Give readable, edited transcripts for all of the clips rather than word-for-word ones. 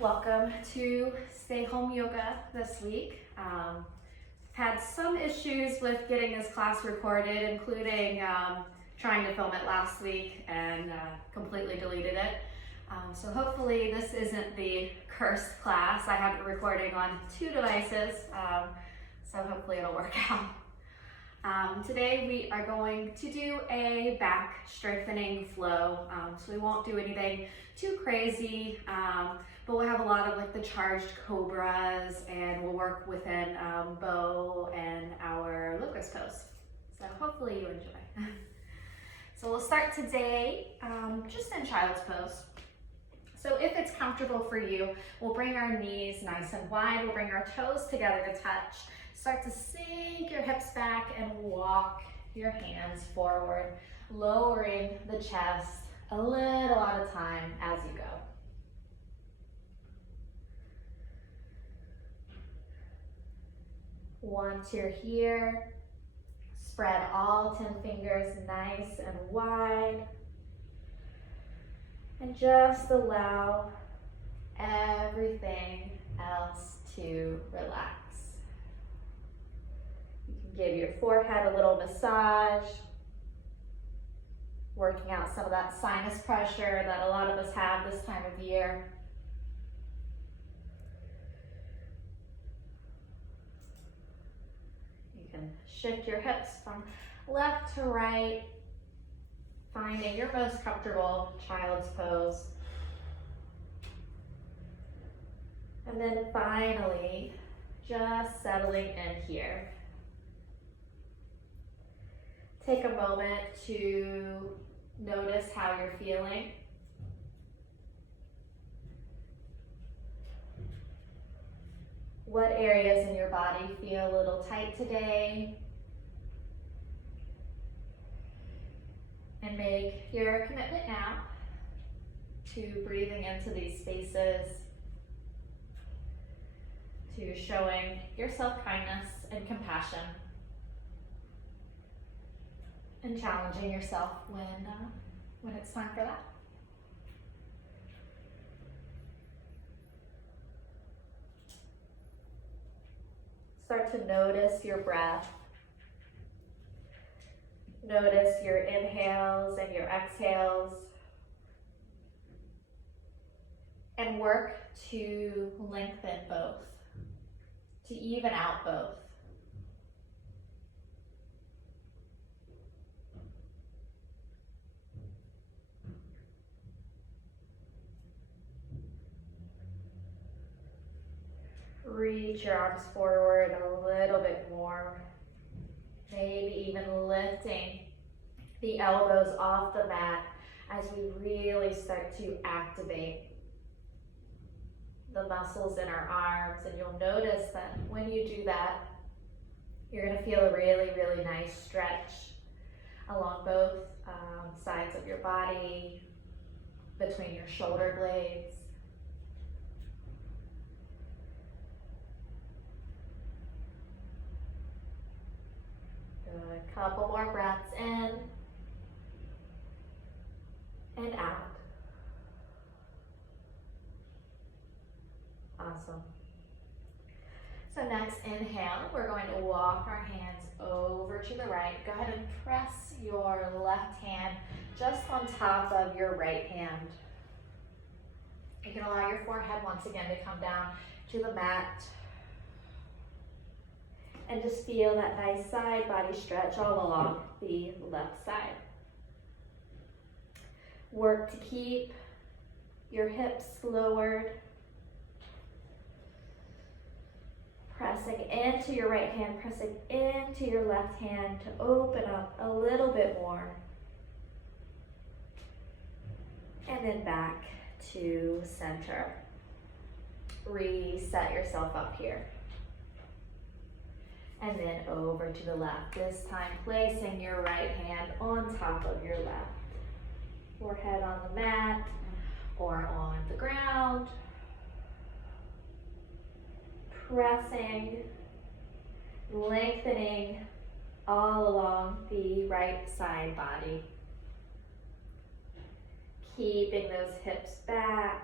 welcome to Stay Home Yoga this week. Had some issues with getting this class recorded, including trying to film it last week and completely deleted it. So hopefully this isn't the cursed class. I have it recording on 2 devices, so hopefully it'll work out. Today we are going to do a back strengthening flow, so we won't do anything too crazy, but we'll have a lot of like the charged cobras, and we'll work within bow and our locust pose. So hopefully you enjoy. So we'll start today just in child's pose. So if it's comfortable for you, we'll bring our knees nice and wide, we'll bring our toes together to touch. Start to sink your hips back and walk your hands forward, lowering the chest a little at a time as you go. Once you're here, spread all 10 fingers nice and wide, and just allow everything else to relax. Give your forehead a little massage, working out some of that sinus pressure that a lot of us have this time of year. You can shift your hips from left to right, finding your most comfortable child's pose. And then finally, just settling in here. Take a moment to notice how you're feeling. What areas in your body feel a little tight today? And make your commitment now to breathing into these spaces, to showing yourself kindness and compassion, and challenging yourself when it's time for that. Start to notice your breath. Notice your inhales and your exhales. And work to lengthen both, to even out both. Reach your arms forward a little bit more. Maybe even lifting the elbows off the mat as we really start to activate the muscles in our arms. And you'll notice that when you do that, you're going to feel a really, really nice stretch along both sides of your body, between your shoulder blades. A couple more breaths in and out. Awesome. So next, inhale, we're going to walk our hands over to the right. Go ahead and press your left hand just on top of your right hand. You can allow your forehead once again to come down to the mat. And just feel that nice side body stretch all along the left side. Work to keep your hips lowered. Pressing into your right hand, pressing into your left hand to open up a little bit more. And then back to center. Reset yourself up here. And then over to the left, this time placing your right hand on top of your left. Forehead on the mat or on the ground. Pressing, lengthening all along the right side body. Keeping those hips back.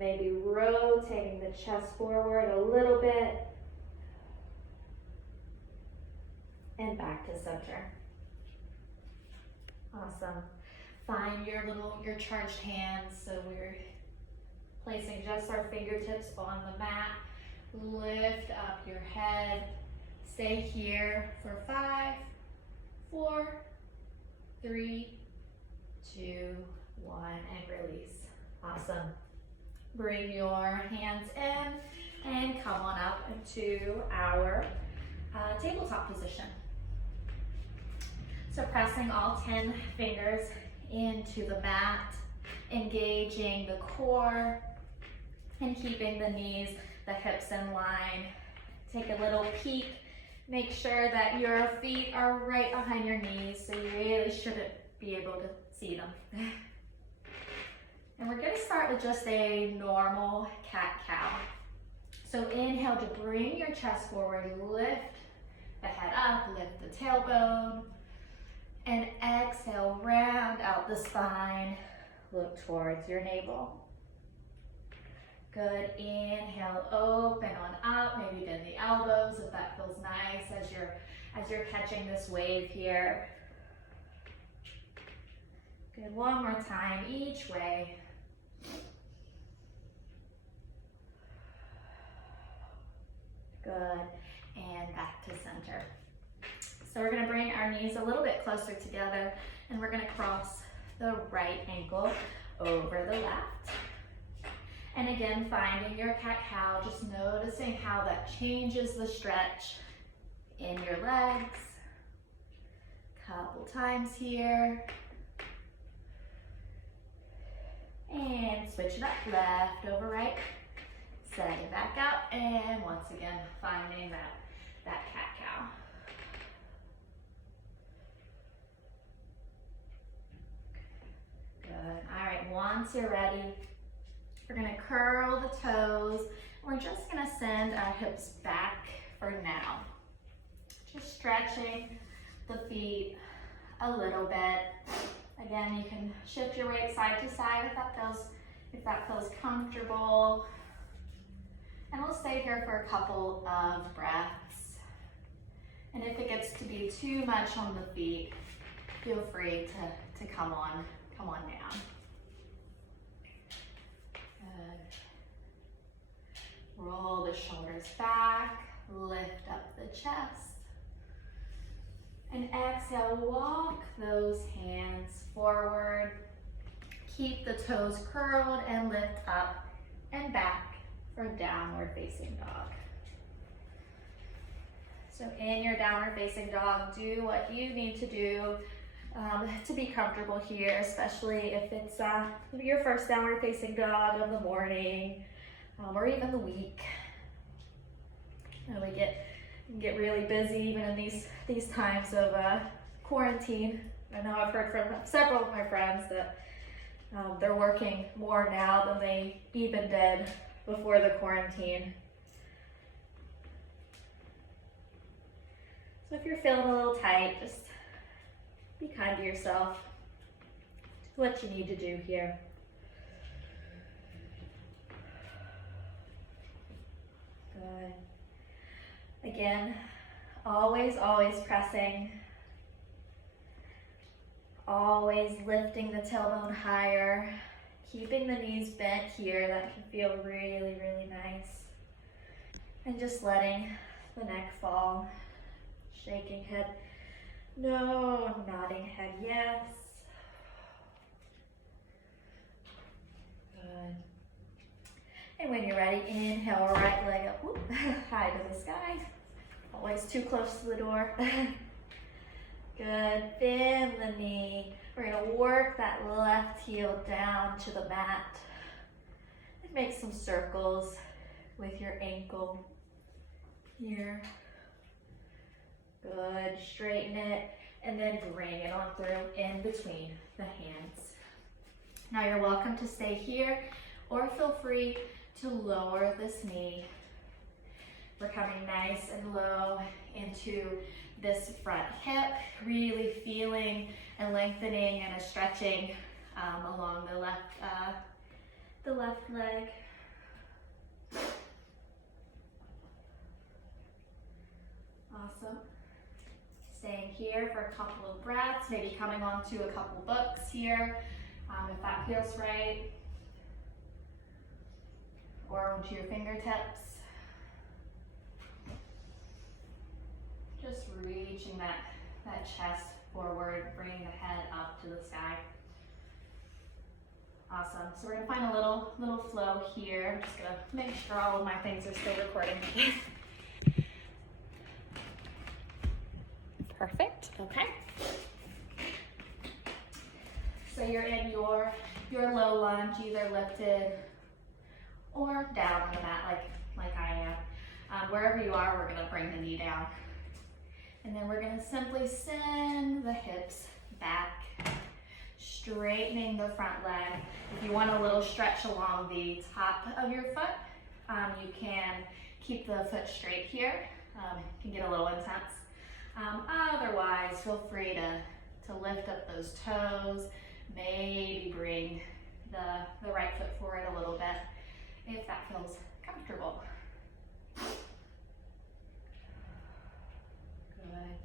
Maybe rotating the chest forward a little bit. And back to center. Awesome. Find your charged hands. So we're placing just our fingertips on the mat. Lift up your head. Stay here for 5, 4, 3, 2, 1, and release. Awesome. Bring your hands in and come on up into our tabletop position. So pressing all 10 fingers into the mat, engaging the core and keeping the knees, the hips in line. Take a little peek. Make sure that your feet are right behind your knees, so you really shouldn't be able to see them. And we're going to start with just a normal cat-cow. So inhale to bring your chest forward, lift the head up, lift the tailbone, and exhale, round out the spine, look towards your navel. Good, inhale, open on up, maybe bend the elbows if that feels nice as you're catching this wave here. Good, one more time, each way. Good, and back to center. So we're gonna bring our knees a little bit closer together and we're gonna cross the right ankle over the left. And again, finding your cat-cow, just noticing how that changes the stretch in your legs. Couple times here. And switch it up, left over right. Setting back out, and once again, finding that cat-cow. Good, all right, once you're ready, we're gonna curl the toes. We're just gonna send our hips back for now. Just stretching the feet a little bit. Again, you can shift your weight side to side if that feels comfortable. And we'll stay here for a couple of breaths. And if it gets to be too much on the feet, feel free to come on down. Good. Roll the shoulders back, lift up the chest. And exhale, walk those hands forward. Keep the toes curled and lift up and back for downward facing dog. So in your downward facing dog, do what you need to do to be comfortable here, especially if it's your first downward facing dog of the morning or even the week. And we get really busy even in these times of quarantine. I know I've heard from several of my friends that they're working more now than they even did before the quarantine. So if you're feeling a little tight, just be kind to yourself. Do what you need to do here. Good. Again, always pressing. Always lifting the tailbone higher. Keeping the knees bent here. That can feel really, really nice. And just letting the neck fall. Shaking head no, nodding head yes. Good. And when you're ready, inhale, right leg up, whoop, high to the sky. Always too close to the door. Good, bend the knee. We're gonna work that left heel down to the mat. And make some circles with your ankle here. Good, straighten it, and then bring it on through in between the hands. Now you're welcome to stay here, or feel free to lower this knee. We're coming nice and low into this front hip, really feeling and lengthening and a stretching along the left leg. Awesome. Staying here for a couple of breaths, maybe coming on to a couple books here, if that feels right. Or onto your fingertips. Just reaching that chest forward, bringing the head up to the sky. Awesome. So we're gonna find a little flow here. I'm just gonna make sure all of my things are still recording. Perfect. Okay. So you're in your low lunge, either lifted or down on the mat like I am. Wherever you are, we're gonna bring the knee down. And then we're gonna simply send the hips back, straightening the front leg. If you want a little stretch along the top of your foot, you can keep the foot straight here. It can get a little intense. Otherwise, feel free to lift up those toes, maybe bring the right foot forward a little bit if that feels comfortable. Good.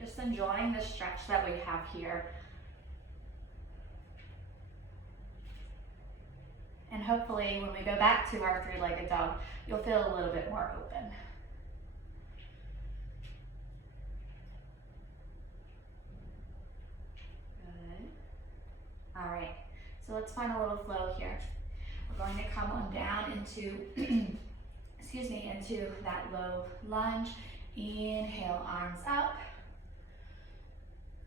Just enjoying the stretch that we have here. And hopefully when we go back to our three-legged dog, you'll feel a little bit more open. Good. All right, so let's find a little flow here. We're going to come on down into, excuse me, into that low lunge. Inhale, arms up.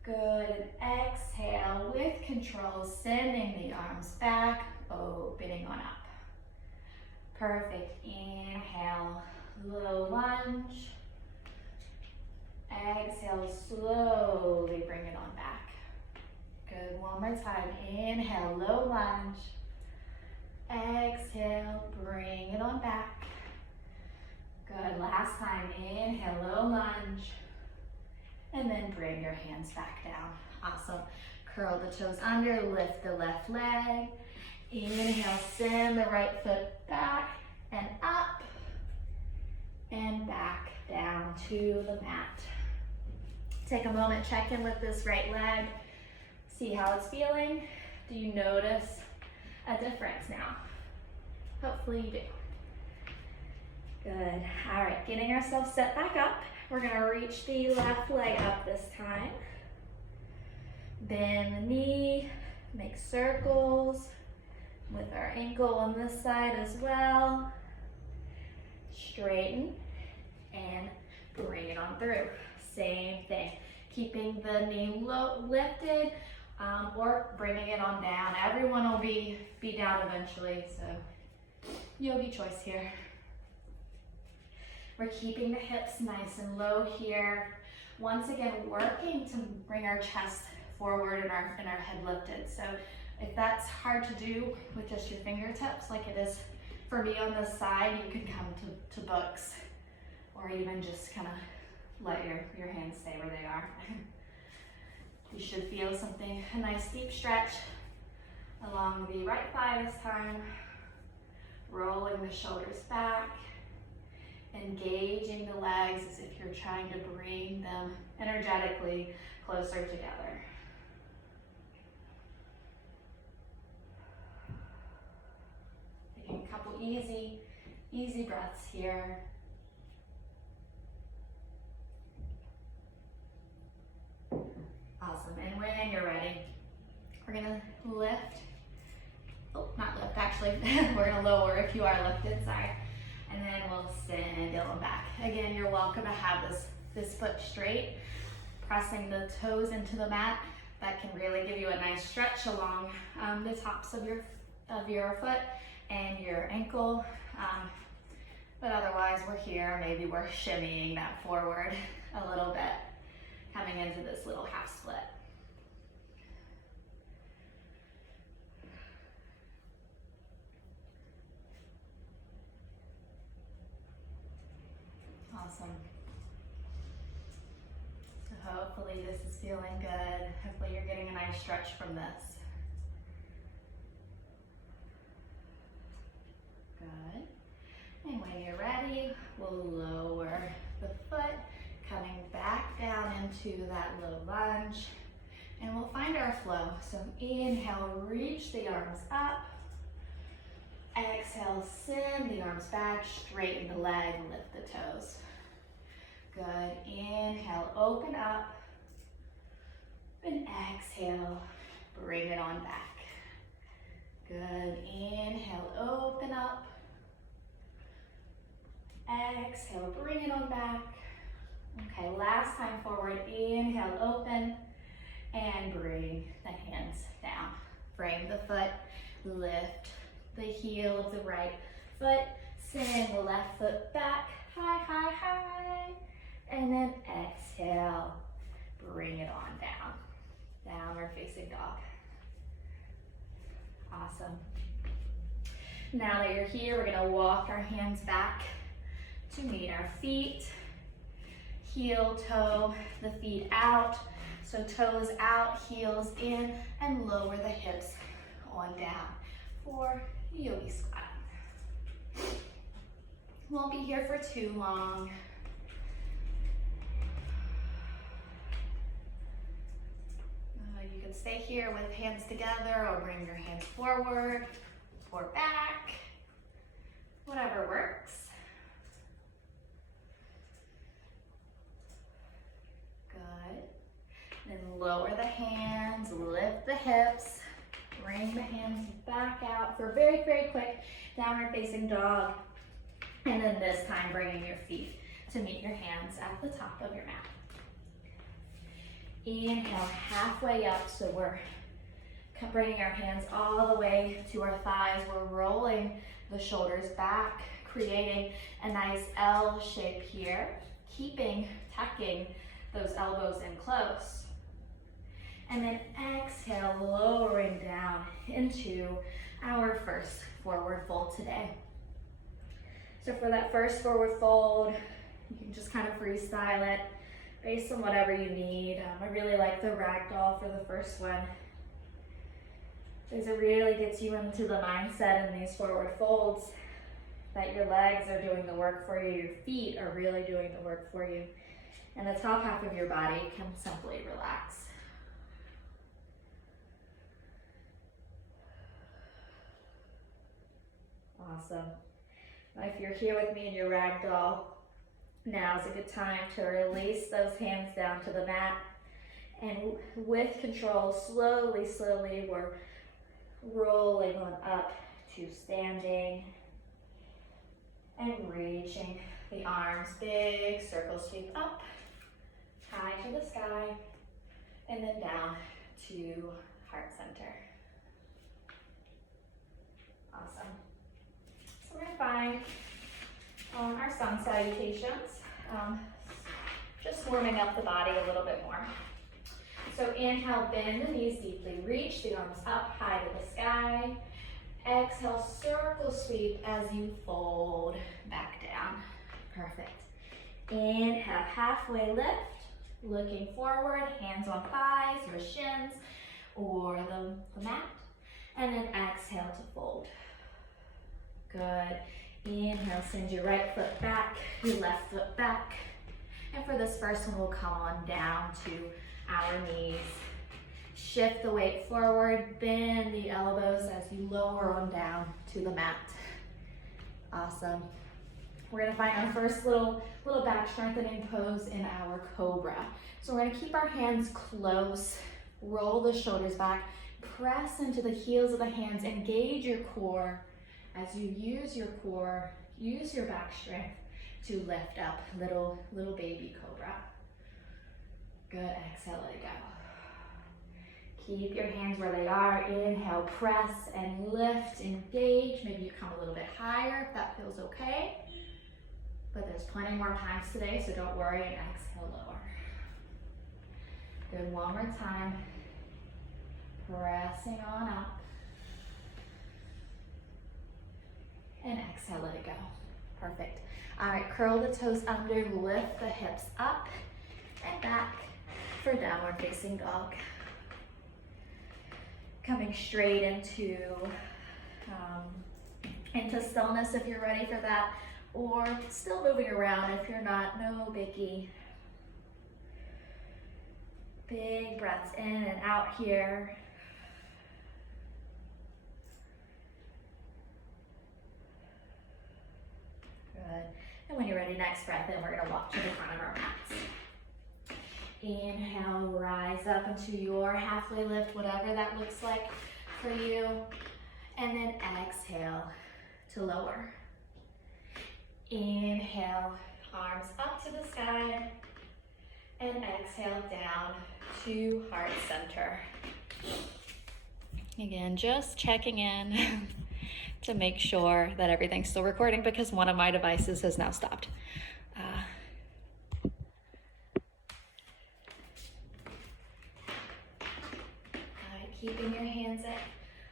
Good, and exhale with control, sending the arms back, opening on up. Perfect, inhale, low lunge. Exhale, slowly bring it on back. Good, one more time, inhale, low lunge. Exhale, bring it on back. Good, last time, inhale, low lunge. And then bring your hands back down. Awesome. Curl the toes under, lift the left leg. Inhale, send the right foot back and up. And back down to the mat. Take a moment, check in with this right leg. See how it's feeling. Do you notice a difference now? Hopefully you do. Good. All right, getting ourselves set back up. We're gonna reach the left leg up this time. Bend the knee, make circles with our ankle on this side as well. Straighten and bring it on through. Same thing, keeping the knee low, lifted or bringing it on down. Everyone will be down eventually, so yogi choice here. We're keeping the hips nice and low here. Once again, working to bring our chest forward and our head lifted. So if that's hard to do with just your fingertips, like it is for me on this side, you can come to books or even just kind of let your hands stay where they are. You should feel something, a nice deep stretch along the right thigh this time. Rolling the shoulders back. Engaging the legs as if you're trying to bring them energetically closer together. Taking a couple easy breaths here. Awesome, and when you're ready, we're gonna lift. Oh, not lift, actually. We're gonna lower if you are lifted, sorry. And then we'll send it on back. Again, you're welcome to have this foot straight, pressing the toes into the mat. That can really give you a nice stretch along the tops of your foot and your ankle. But otherwise, we're here. Maybe we're shimmying that forward a little bit, coming into this little half split. Awesome. So hopefully this is feeling good. Hopefully you're getting a nice stretch from this. Good. And when you're ready, we'll lower the foot, coming back down into that low lunge. And we'll find our flow. So inhale, reach the arms up. Exhale, send the arms back, straighten the leg, lift the toes. Good, inhale, open up. And exhale, bring it on back. Good, inhale, open up. Exhale, bring it on back. Okay, last time forward, inhale, open, and bring the hands down. Frame the foot, lift the heel of the right foot, send the left foot back, high, high, high, and then exhale, bring it on down. Downward facing dog. Awesome. Now that you're here, we're gonna walk our hands back to meet our feet. Heel, toe, the feet out. So toes out, heels in, and lower the hips on down for yogi squat. Won't be here for too long. You can stay here with hands together or bring your hands forward or back, whatever works. Good. Then lower the hands, lift the hips, bring the hands back out for a very, very quick downward facing dog. And then this time bringing your feet to meet your hands at the top of your mat. Inhale, halfway up, so we're bringing our hands all the way to our thighs. We're rolling the shoulders back, creating a nice L shape here, tucking those elbows in close. And then exhale, lowering down into our first forward fold today. So for that first forward fold, you can just kind of freestyle it based on whatever you need. I really like the ragdoll for the first one, because it really gets you into the mindset in these forward folds that your legs are doing the work for you, your feet are really doing the work for you, and the top half of your body can simply relax. Awesome. Now if you're here with me in your ragdoll, now's a good time to release those hands down to the mat, and with control, slowly, we're rolling on up to standing and reaching the arms, big circle sweep up, high to the sky, and then down to heart center. Awesome. So we're gonna find our sun salutations, just warming up the body a little bit more. So inhale, bend the knees deeply, reach the arms up high to the sky. Exhale, circle sweep as you fold back down. Perfect. Inhale, halfway lift, looking forward, hands on thighs or shins or the mat. And then exhale to fold. Good. Inhale, send your right foot back, your left foot back. And for this first one, we'll come on down to our knees. Shift the weight forward, bend the elbows as you lower on down to the mat. Awesome. We're gonna find our first little back strengthening pose in our cobra. So we're gonna keep our hands close, roll the shoulders back, press into the heels of the hands, engage your core as you use your core, use your back strength to lift up, little baby cobra. Good, exhale, let it go. Keep your hands where they are. Inhale, press and lift, engage. Maybe you come a little bit higher if that feels okay. But there's plenty more times today, so don't worry, and exhale, lower. Good, one more time. Pressing on up. And exhale, let it go. Perfect. All right, curl the toes under, lift the hips up and back for downward facing dog. Coming straight into stillness if you're ready for that. or still moving around if you're not, no biggie. Big breaths in and out here. Good. And when you're ready, next breath in, we're gonna walk to the front of our mats. Inhale, rise up into your halfway lift, whatever that looks like for you. And then exhale to lower. Inhale, arms up to the sky. And exhale down to heart center. Again, just checking in to make sure that everything's still recording because one of my devices has now stopped. Keeping your hands at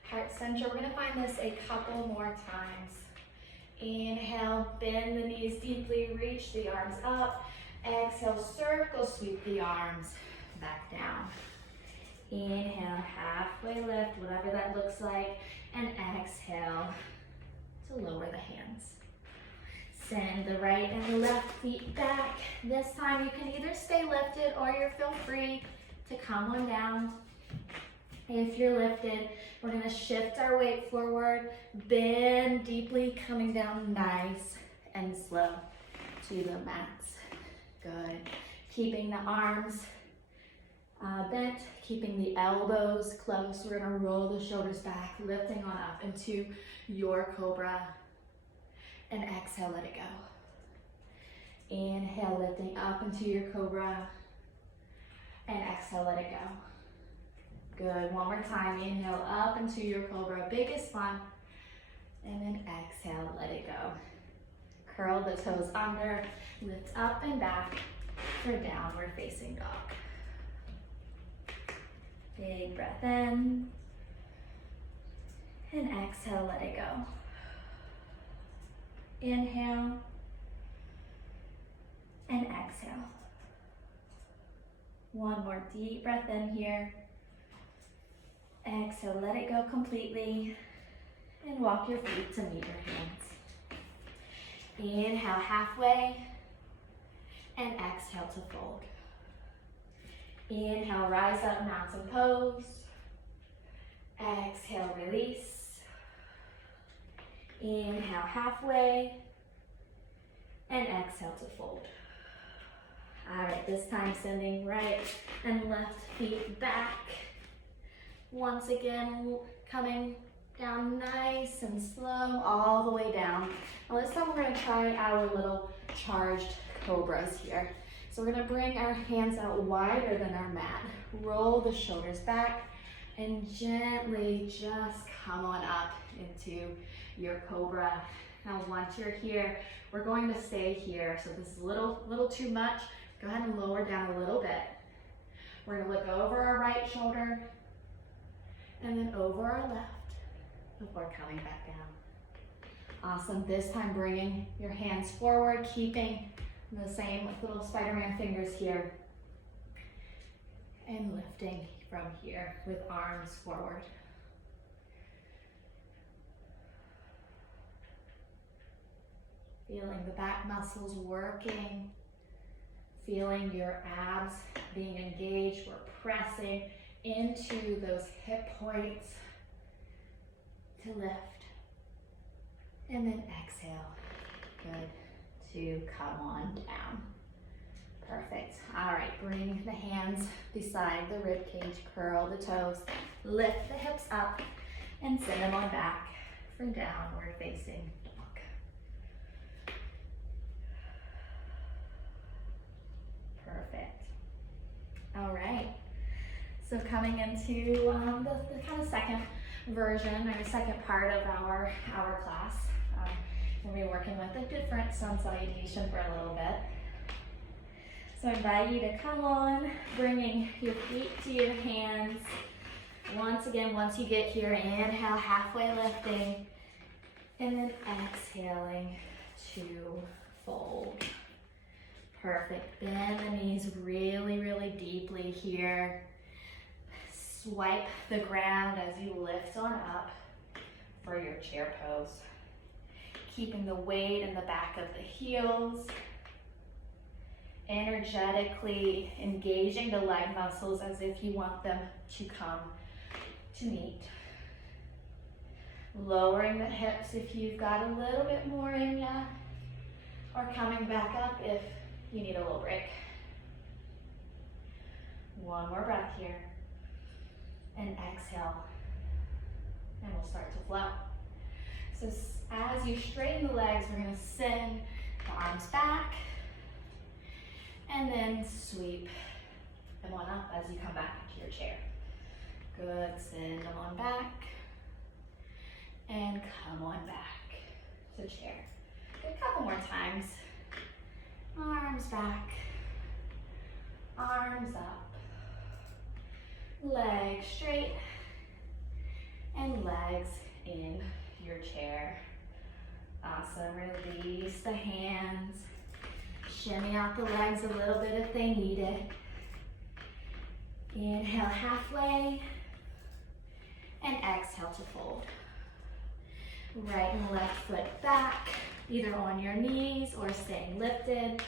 heart center. We're gonna find this a couple more times. Inhale, bend the knees deeply, reach the arms up. Exhale, circle, sweep the arms back down. Inhale, halfway lift, whatever that looks like. And exhale to lower the hands. Send the right and the left feet back. This time you can either stay lifted or you feel free to come on down. If you're lifted, we're gonna shift our weight forward, bend deeply, coming down nice and slow to the mats. Good. Keeping the arms bent, keeping the elbows close. We're gonna roll the shoulders back, lifting on up into your cobra. And exhale, let it go. Inhale, lifting up into your cobra. And exhale, let it go. Good, one more time. Inhale up into your cobra, biggest one. And then exhale, let it go. Curl the toes under, lift up and back for downward facing dog. Big breath in. And exhale, let it go. Inhale. And exhale. One more deep breath in here. Exhale, let it go completely. And walk your feet to meet your hands. Inhale halfway. And exhale to fold. Inhale, rise up, mountain pose. Exhale, release. Inhale, halfway. And exhale to fold. All right, this time sending right and left feet back. Once again, coming down nice and slow all the way down. Now this time we're gonna try our little charged cobras here. So we're gonna bring our hands out wider than our mat. Roll the shoulders back and gently just come on up into your cobra. Now once you're here, we're going to stay here. So this is a little too much. Go ahead and lower down a little bit. We're gonna look over our right shoulder and then over our left before coming back down. Awesome, this time bringing your hands forward, keeping the same little Spider-Man fingers here. And lifting from here with arms forward. Feeling the back muscles working. Feeling your abs being engaged. We're pressing into those hip points to lift. And then exhale. Good. To come on down. Perfect. All right, bring the hands beside the rib cage, curl the toes, lift the hips up, and send them on back for downward facing dog. Perfect. All right, so coming into the kind of second version, or the second part of our class. We'll be working with a different sun salutation for a little bit. So I invite you to come on, bringing your feet to your hands. Once again, once you get here, inhale, halfway lifting, and then exhaling to fold. Perfect. Bend the knees really, really deeply here. Swipe the ground as you lift on up for your chair pose. keeping the weight in the back of the heels. Energetically engaging the leg muscles as if you want them to come to meet. Lowering the hips if you've got a little bit more in ya, or coming back up if you need a little break. One more breath here. And exhale. And we'll start to flow. So as you straighten the legs, we're going to send the arms back and then sweep them on up as you come back into your chair. Good, send them on back and come on back to chair. A couple more times. Arms back, arms up, legs straight, and legs in your chair. Awesome, release the hands. Shimmy out the legs a little bit if they need it. Inhale halfway, and exhale to fold. Right and left foot back, either on your knees or staying lifted.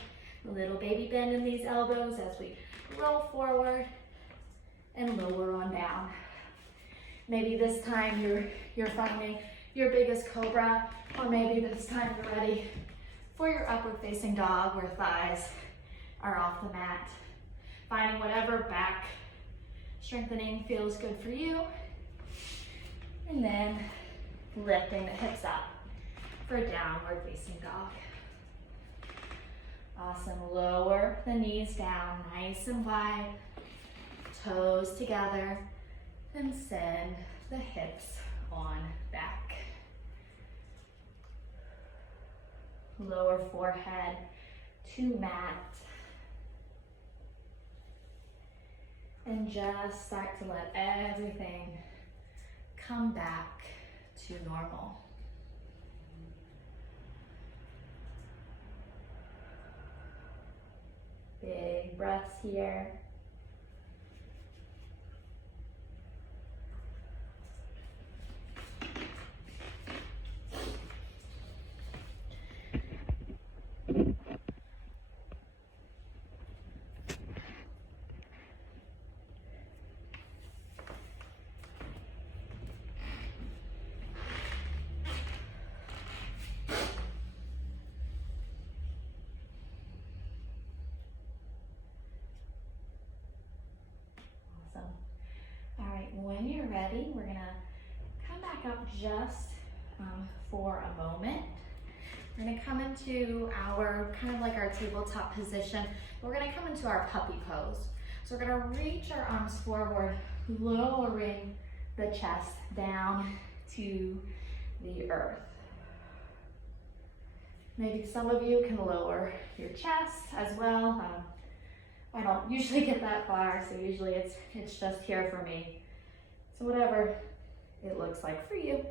A little baby bend in these elbows as we roll forward and lower on down. Maybe this time you're finding your biggest cobra, or maybe this time you're ready for your upward facing dog where thighs are off the mat. Finding whatever back strengthening feels good for you. And then lifting the hips up for downward facing dog. Awesome, lower the knees down, nice and wide, toes together, and send the hips on back. Lower forehead to mat. And just start to let everything come back to normal. Big breaths here. When you're ready, we're gonna come back up just for a moment. We're gonna come into our, kind of like our tabletop position. We're gonna come into our puppy pose. So we're gonna reach our arms forward, lowering the chest down to the earth. Maybe some of you can lower your chest as well. I don't usually get that far, so usually it's just here for me. So whatever it looks like for you.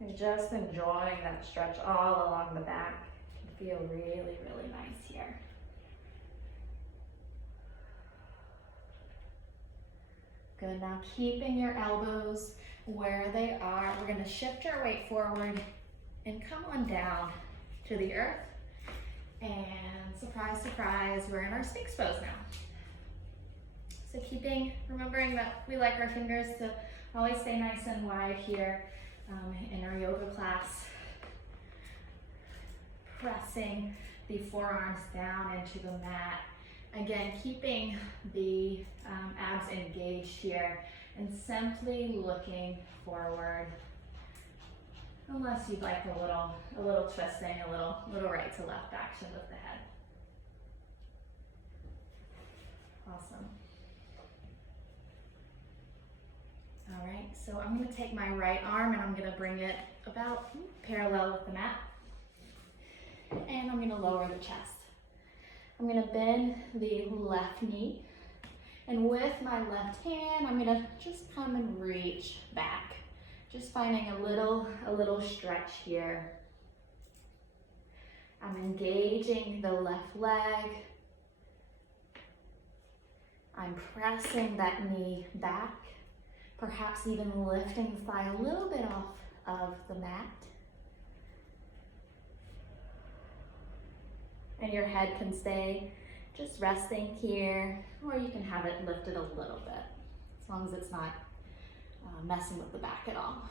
And just enjoying that stretch all along the back. It can feel really, really nice here. Good, now keeping your elbows where they are. We're gonna shift our weight forward and come on down to the earth. And surprise, surprise, we're in our Sphinx pose now. So remembering that we like our fingers to always stay nice and wide here in our yoga class. Pressing the forearms down into the mat. Again, keeping the abs engaged here and simply looking forward. Unless you'd like a little twisting, a little right to left action with the head. Awesome. All right, so I'm gonna take my right arm and I'm gonna bring it about parallel with the mat. And I'm gonna lower the chest. I'm gonna bend the left knee. And with my left hand, I'm gonna just come and reach back. Just finding a little stretch here. I'm engaging the left leg. I'm pressing that knee back, perhaps even lifting the thigh a little bit off of the mat. And your head can stay just resting here, or you can have it lifted a little bit, as long as it's not messing with the back at all.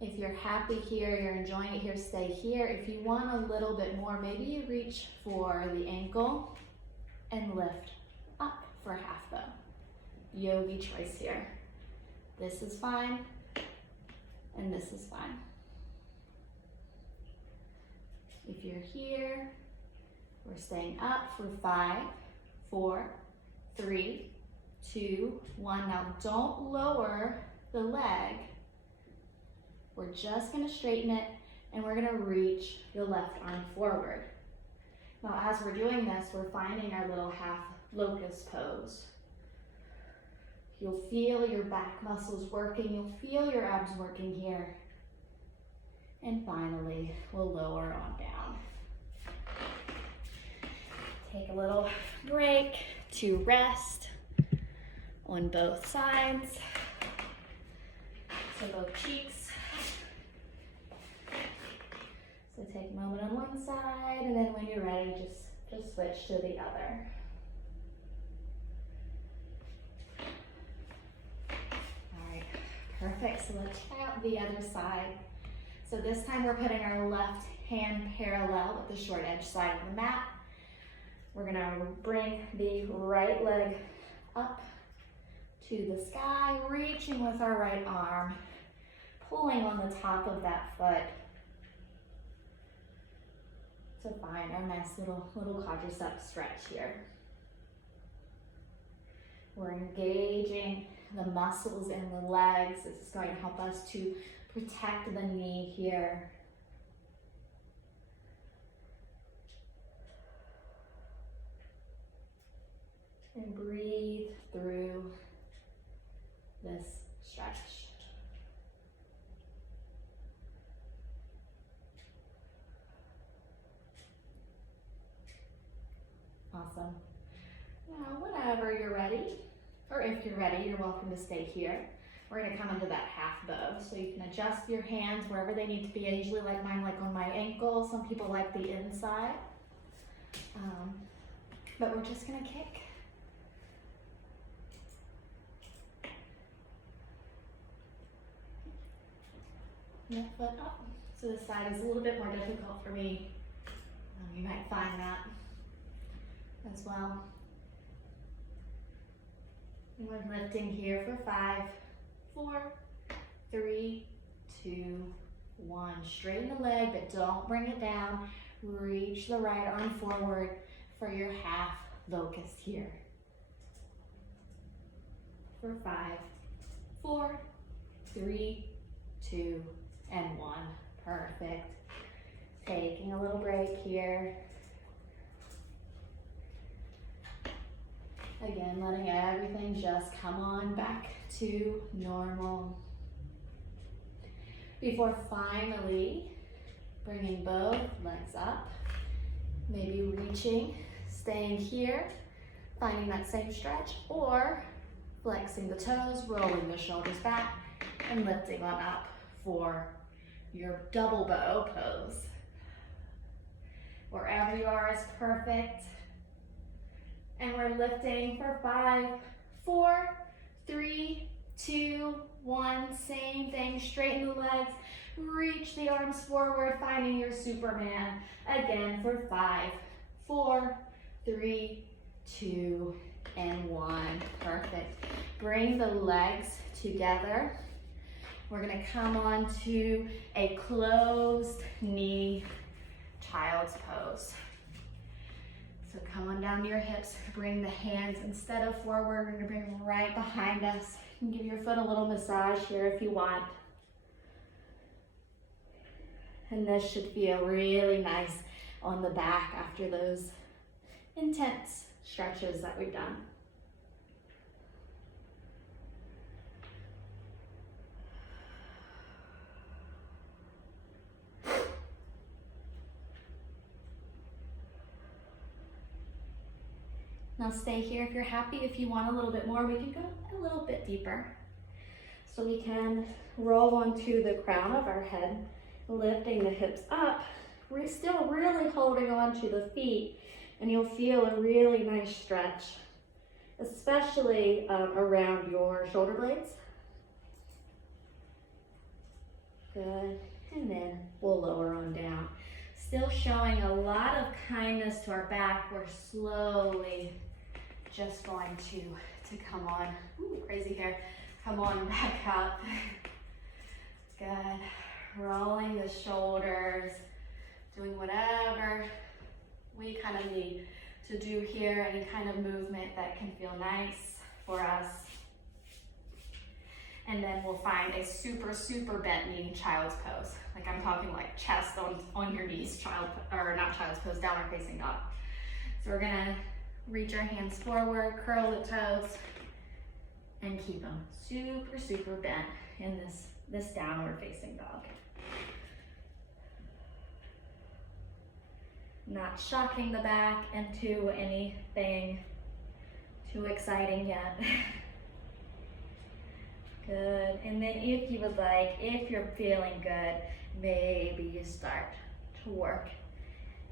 If you're happy here, you're enjoying it here, stay here. If you want a little bit more, maybe you reach for the ankle and lift up for half bow. Yogi choice here. This is fine, and this is fine. If you're here, we're staying up for 5, 4, 3, 2, 1. Now don't lower the leg. We're just gonna straighten it, and we're gonna reach the left arm forward. Now as we're doing this, we're finding our little half locust pose. You'll feel your back muscles working, you'll feel your abs working here. And finally, we'll lower on down. Take a little break to rest on both sides. So both cheeks. So take a moment on one side, and then when you're ready, just switch to the other. All right, perfect. So let's try out the other side. So this time we're putting our left hand parallel with the short edge side of the mat. We're gonna bring the right leg up to the sky, reaching with our right arm, pulling on the top of that foot to find our nice little quadricep stretch here. We're engaging the muscles in the legs. This is going to help us to protect the knee here. And breathe through this stretch. Awesome. Now, whenever you're ready, or if you're ready, you're welcome to stay here. We're gonna come into that half bow. So you can adjust your hands wherever they need to be. I usually like mine like on my ankle. Some people like the inside. But we're just gonna kick. Left foot up. So this side is a little bit more difficult for me. You might find that as well. And we're lifting here for 5, 4, 3, 2, 1. Straighten the leg, but don't bring it down. Reach the right arm forward for your half locust here. For 5, 4, 3, 2, and 1. Perfect. Taking a little break here. Again, letting everything just come on back to normal. Before finally bringing both legs up, maybe reaching, staying here, finding that same stretch, or flexing the toes, rolling the shoulders back, and lifting on up for your double bow pose. Wherever you are is perfect. And we're lifting for 5, 4, 3, 2, 1. Same thing, straighten the legs, reach the arms forward, finding your Superman. Again for 5, 4, 3, 2, and 1. Perfect. Bring the legs together. We're gonna come on to a closed knee child's pose. So come on down to your hips, bring the hands instead of forward, we're gonna bring them right behind us. You can give your foot a little massage here if you want. And this should feel really nice on the back after those intense stretches that we've done. Now stay here if you're happy. If you want a little bit more, we can go a little bit deeper. So we can roll onto the crown of our head, lifting the hips up. We're still really holding on to the feet, and you'll feel a really nice stretch, especially around your shoulder blades. Good, and then we'll lower on down. Still showing a lot of kindness to our back. We're slowly just going to come on, ooh, crazy hair, come on back up. Good, rolling the shoulders, doing whatever we kind of need to do here, any kind of movement that can feel nice for us. And then we'll find a super, super bent knee, child's pose. Like I'm talking like chest on your knees, not child's pose, downward facing dog. So we're gonna reach our hands forward, curl the toes, and keep them super, super bent in this downward facing dog. Not shocking the back into anything too exciting yet. Good, and then if you would like, if you're feeling good, maybe you start to work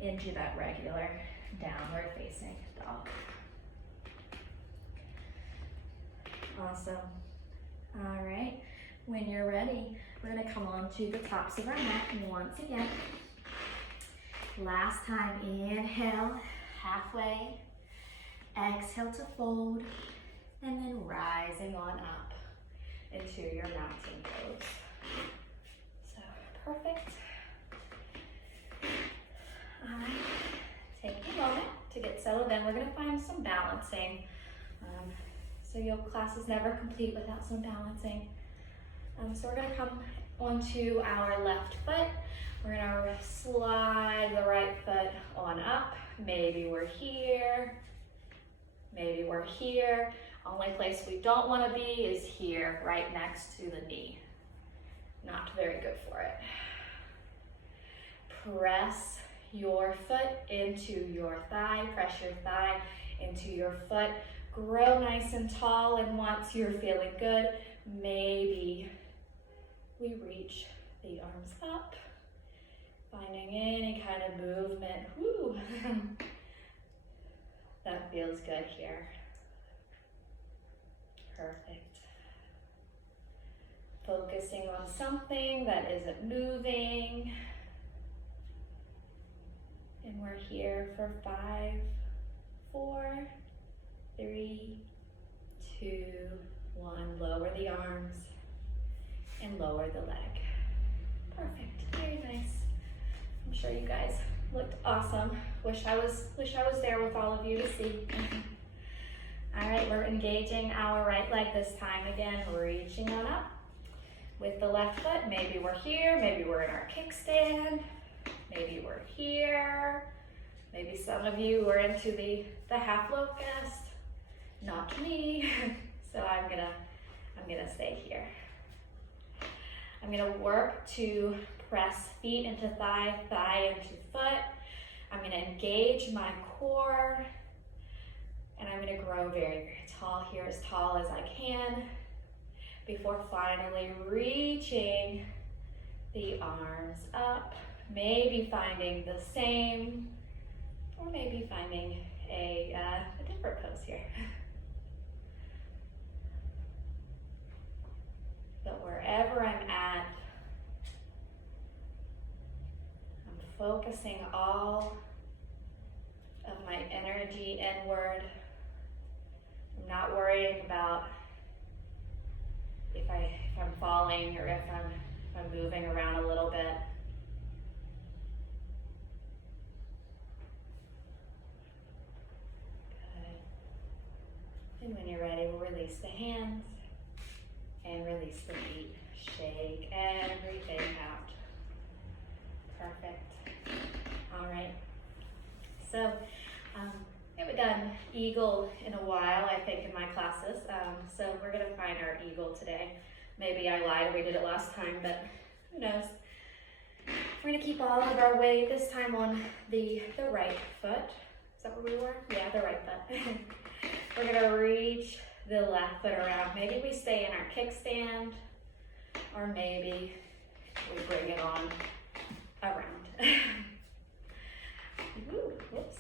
into that regular downward facing dog. Awesome. All right, when you're ready, we're gonna come on to the tops of our mat once again. Last time, inhale, halfway, exhale to fold, and then rising on up into your mountain pose. So, perfect. All right, take a moment to get settled in. We're gonna find some balancing. So your class is never complete without some balancing. So we're gonna come onto our left foot. We're gonna slide the right foot on up. Maybe we're here, maybe we're here. Only place we don't wanna be is here, right next to the knee. Not very good for it. Press your foot into your thigh, press your thigh into your foot. Grow nice and tall, and once you're feeling good, maybe we reach the arms up, finding any kind of movement. Woo. That feels good here. Perfect. Focusing on something that isn't moving. And we're here for 5, 4, 3, 2, 1. Lower the arms and lower the leg. Perfect. Very nice. I'm sure you guys looked awesome. Wish I was there with all of you to see. All right, we're engaging our right leg this time. Again, reaching on up with the left foot. Maybe we're here, maybe we're in our kickstand, maybe we're here. Maybe some of you are into the half locust. Not me. So I'm gonna stay here. I'm gonna work to press feet into thigh, thigh into foot. I'm gonna engage my core, and I'm gonna grow very, very tall here, as tall as I can, before finally reaching the arms up, maybe finding the same, or maybe finding a different pose here. But wherever I'm at, I'm focusing all of my energy inward. I'm not worrying about if I'm falling or if I'm moving around a little bit. Good. And when you're ready, we'll release the hands and release the feet. Shake everything out. Perfect. All right. So I haven't done eagle in a while, I think, in my classes. So we're gonna find our eagle today. Maybe I lied, we did it last time, but who knows? We're gonna keep all of our weight this time on the right foot. Is that where we were? Yeah, the right foot. We're gonna reach the left foot around. Maybe we stay in our kickstand, or maybe we bring it on around. Ooh, whoops.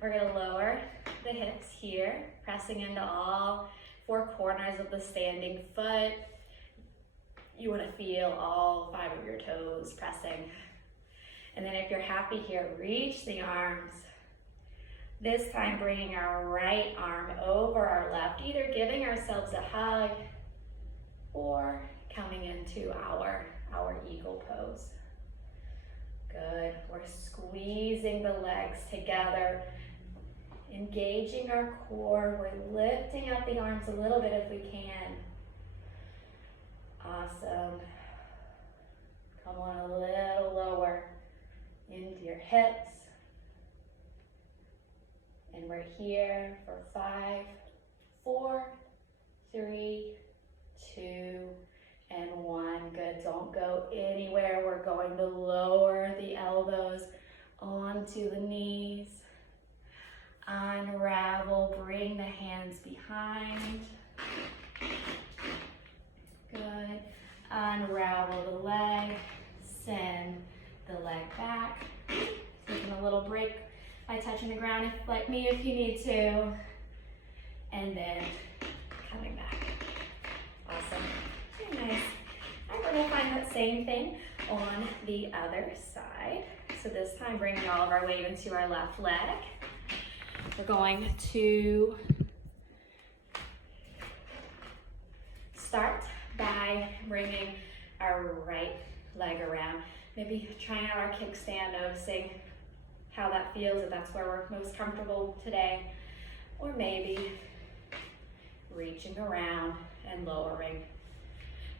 We're gonna lower the hips here, pressing into all four corners of the standing foot. You wanna feel all 5 of your toes pressing. And then if you're happy here, reach the arms. This time bringing our right arm over our left, either giving ourselves a hug or coming into our eagle pose. Good, we're squeezing the legs together, engaging our core. We're lifting up the arms a little bit if we can. Awesome. Come on a little lower into your hips. And we're here for 5, 4, 3, 2, and 1. Good, don't go anywhere. We're going to lower the elbows onto the knees. Unravel, bring the hands behind. Good. Unravel the leg, send the leg back. Taking a little break by touching the ground, like me if you need to. And then coming back. Awesome. Very nice. And we're gonna find that same thing on the other side. So this time bringing all of our weight into our left leg. We're going to start by bringing our right leg around. Maybe trying out our kickstand, noticing how that feels, if that's where we're most comfortable today. Or maybe reaching around and lowering.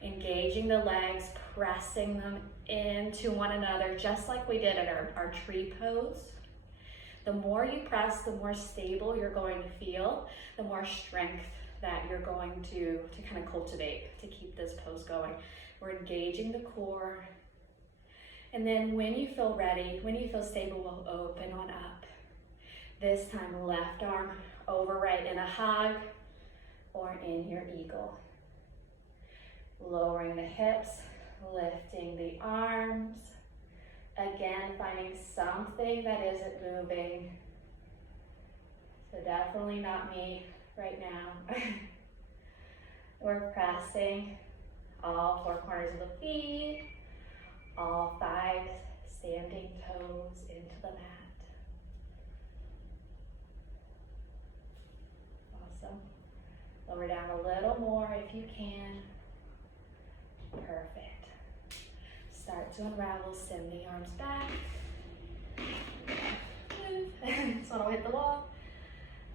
Engaging the legs, pressing them into one another, just like we did at our tree pose. The more you press, the more stable you're going to feel, the more strength that you're going to kind of cultivate to keep this pose going. We're engaging the core. And then when you feel ready, when you feel stable, we'll open on up. This time, left arm over right in a hug or in your eagle. Lowering the hips, lifting the arms. Again, finding something that isn't moving. So definitely not me right now. We're pressing all 4 corners of the feet, all 5 standing toes into the mat. Awesome. Lower down a little more if you can. Perfect. Start to unravel, send the arms back. Move. So I'll hit the wall.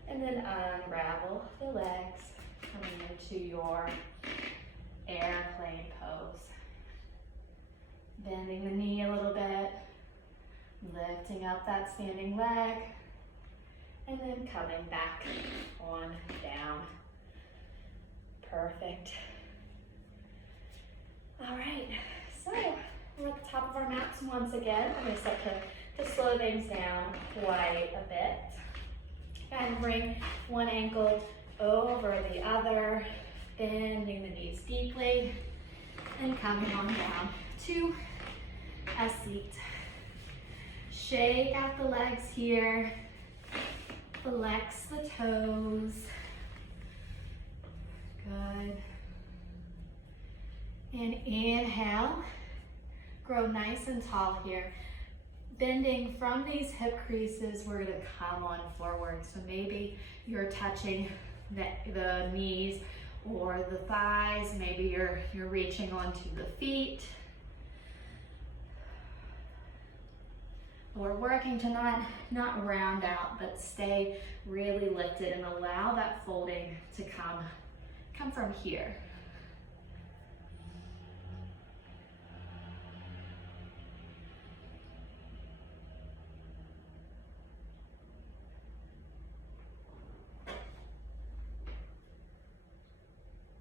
And then unravel the legs, coming into your airplane pose. Bending the knee a little bit, lifting up that standing leg, and then coming back on down. Perfect. All right, so we're at the top of our mats once again. I'm gonna start to slow things down quite a bit. And bring one ankle over the other, bending the knees deeply, and coming on down to a seat. Shake out the legs here, flex the toes. Good. And inhale, grow nice and tall here. Bending from these hip creases, we're gonna come on forward. So maybe you're touching the knees or the thighs. Maybe you're reaching onto the feet. We're working to not round out, but stay really lifted and allow that folding to come from here.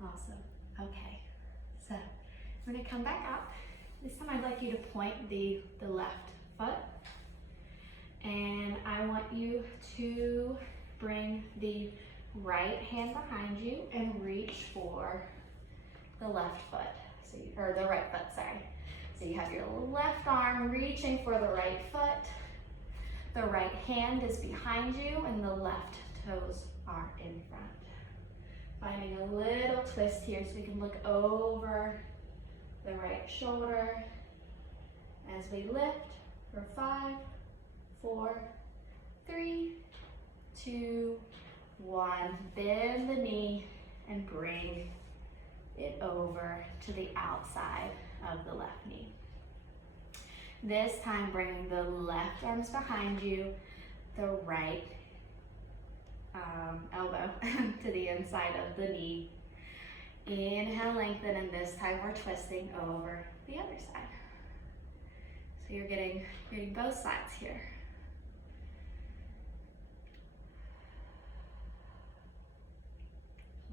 Awesome. Okay, so we're gonna come back up. This time I'd like you to point the left foot And I want you to bring the right hand behind you and reach for the left foot, or the right foot, sorry. So you have your left arm reaching for the right foot, the right hand is behind you, and the left toes are in front. Finding a little twist here so we can look over the right shoulder as we lift for 5, 4, 3, 2, 1. Bend the knee and bring it over to the outside of the left knee. This time bringing the left arms behind you, the right elbow to the inside of the knee. Inhale, lengthen, and this time we're twisting over the other side. So you're getting both sides here.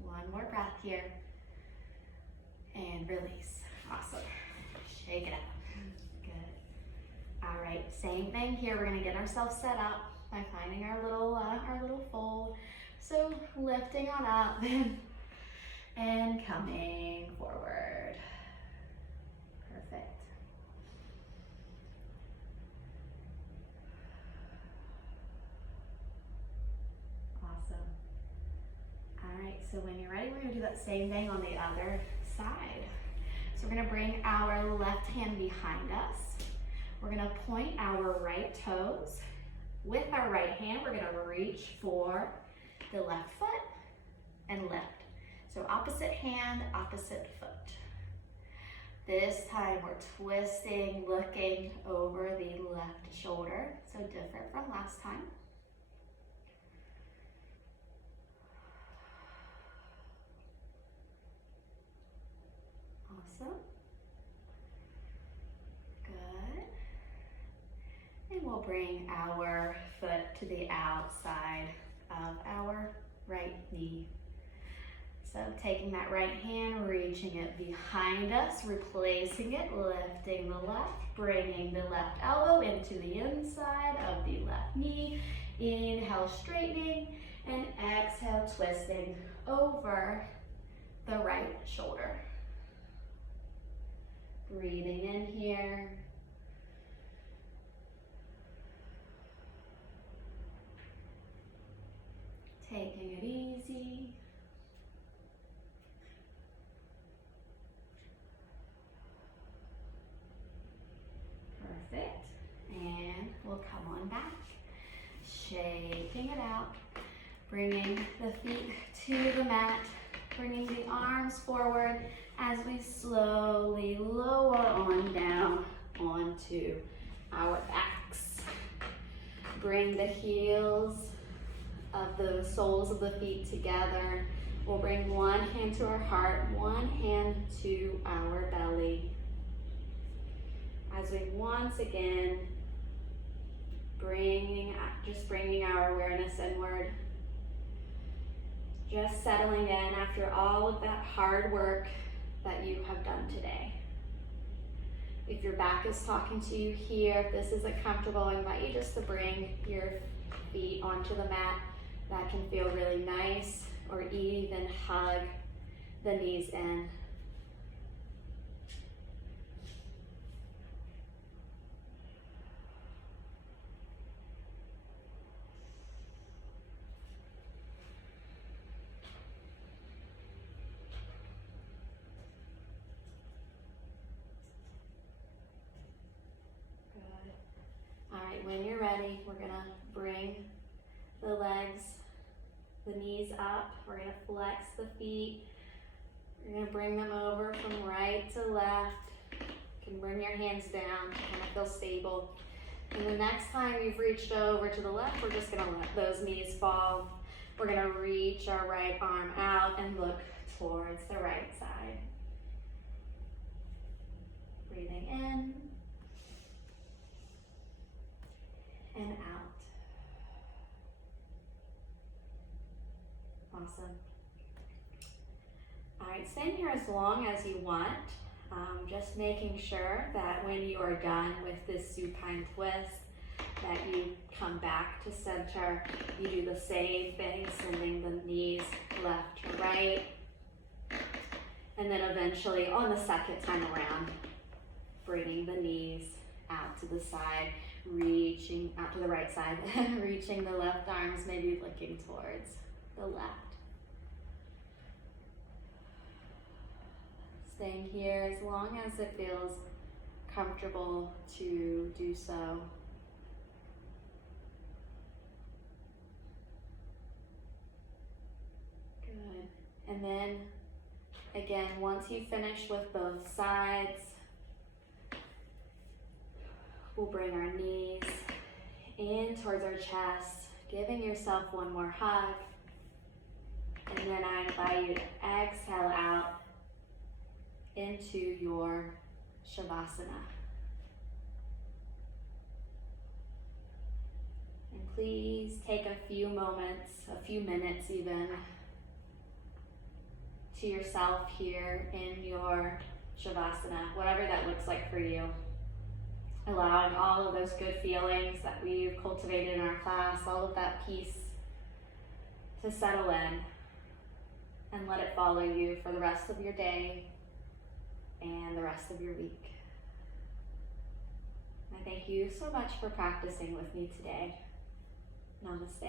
One more breath here. And release. Awesome. Shake it out. Good. All right, same thing here. We're gonna get ourselves set up by finding our little fold. So lifting on up and coming forward. Perfect. Awesome. All right, so when you're ready, we're gonna do that same thing on the other side. So we're gonna bring our left hand behind us. We're gonna point our right toes. With our right hand, we're gonna reach for the left foot and lift. So opposite hand, opposite foot. This time we're twisting, looking over the left shoulder. So different from last time. Awesome. Good. And we'll bring our foot to the outside of our right knee. So taking that right hand, reaching it behind us, replacing it, lifting the left, bringing the left elbow into the inside of the left knee. Inhale, straightening, and exhale, twisting over the right shoulder. Breathing in here. Taking it easy. Perfect. And we'll come on back. Shaking it out. Bringing the feet to the mat. Bringing the arms forward as we slowly lower on down onto our backs. Bring the heels of the soles of the feet together. We'll bring one hand to our heart, one hand to our belly. As we once again just bringing our awareness inward. Just settling in after all of that hard work that you have done today. If your back is talking to you here, if this isn't comfortable, I invite you just to bring your feet onto the mat. That can feel really nice, or even hug the knees in. Good. All right, when you're ready, we're gonna bring the legs, the knees up. We're gonna flex the feet. You're gonna bring them over from right to left. You can bring your hands down to kind of feel stable. And the next time you've reached over to the left, we're just gonna let those knees fall. We're gonna reach our right arm out and look towards the right side. Breathing in and out. Awesome. All right, stand here as long as you want. Just making sure that when you are done with this supine twist, that you come back to center. You do the same thing, sending the knees left to right. And then eventually on the second time around, bringing the knees out to the side, reaching out to the right side, reaching the left arms, maybe looking towards the left. Staying here as long as it feels comfortable to do so. Good. And then again, once you finish with both sides, we'll bring our knees in towards our chest, giving yourself one more hug. And then I invite you to exhale out into your Shavasana. And please take a few moments, a few minutes even, to yourself here in your Shavasana, whatever that looks like for you. Allowing all of those good feelings that we've cultivated in our class, all of that peace to settle in and let it follow you for the rest of your day and the rest of your week. I thank you so much for practicing with me today. Namaste.